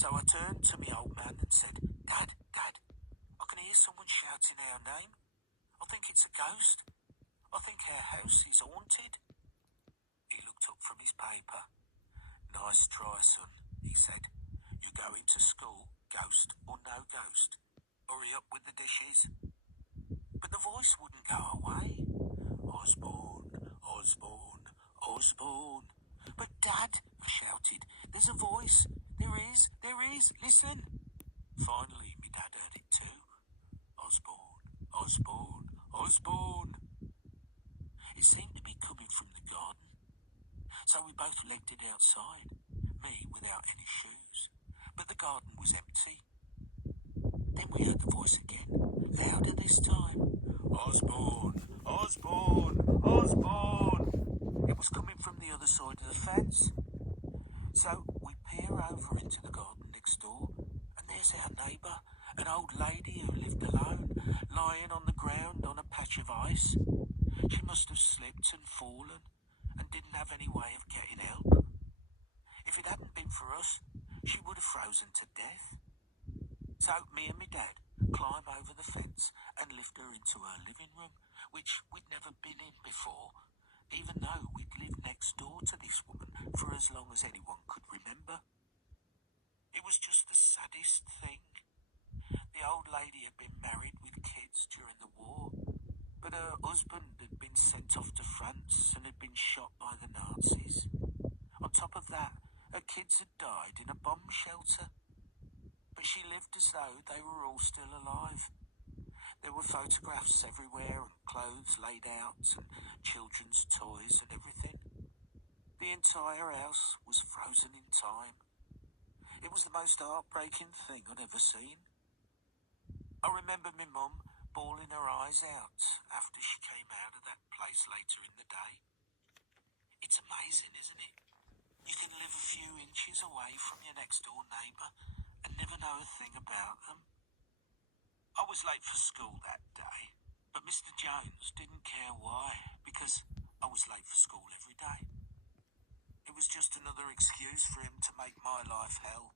So I turned to my old man and said, Dad, I can hear someone shouting our name. I think it's a ghost. I think our house is haunted. He looked up from his paper. Nice try, son, he said. You going to school, ghost or no ghost? Hurry up with the dishes. But the voice wouldn't go away. Osbourne, Osbourne, Osbourne. But Dad, I shouted, there's a voice. There is, listen. Finally, my dad heard it too. Osbourne, Osbourne, Osbourne. It seemed to be coming from the garden. So we both legged it outside, me without any shoes. But the garden was empty. Then we heard the voice again, louder this time. Osbourne, Osbourne, Osbourne. It was coming from the other side of the fence. So we peer over into the garden next door, and there's our neighbour, an old lady who lived alone, lying on the ground on a patch of ice. She must have slipped and fallen, and didn't have any way of getting help. If it hadn't been for us, she would have frozen to death. So me and my dad climb over the fence and lift her into her living room, which we'd never been in before, even though we'd lived next door to this woman for as long as anyone could remember. It was just the saddest thing. The old lady had been married with kids during the war, but her husband had been sent off to France and had been shot by the Nazis. On top of that, her kids had died in a bomb shelter. But she lived as though they were all still alive. There were photographs everywhere and clothes laid out and children's toys and everything. The entire house was frozen in time. It was the most heartbreaking thing I'd ever seen. I remember my mum bawling her eyes out after she came out of that place later in the day. It's amazing, isn't it? You can live a few inches away from your next door neighbour and never know a thing about them. I was late for school that day, but Mr. Jones didn't care why, because I was late for school every day. It was just another excuse for him to make my life hell.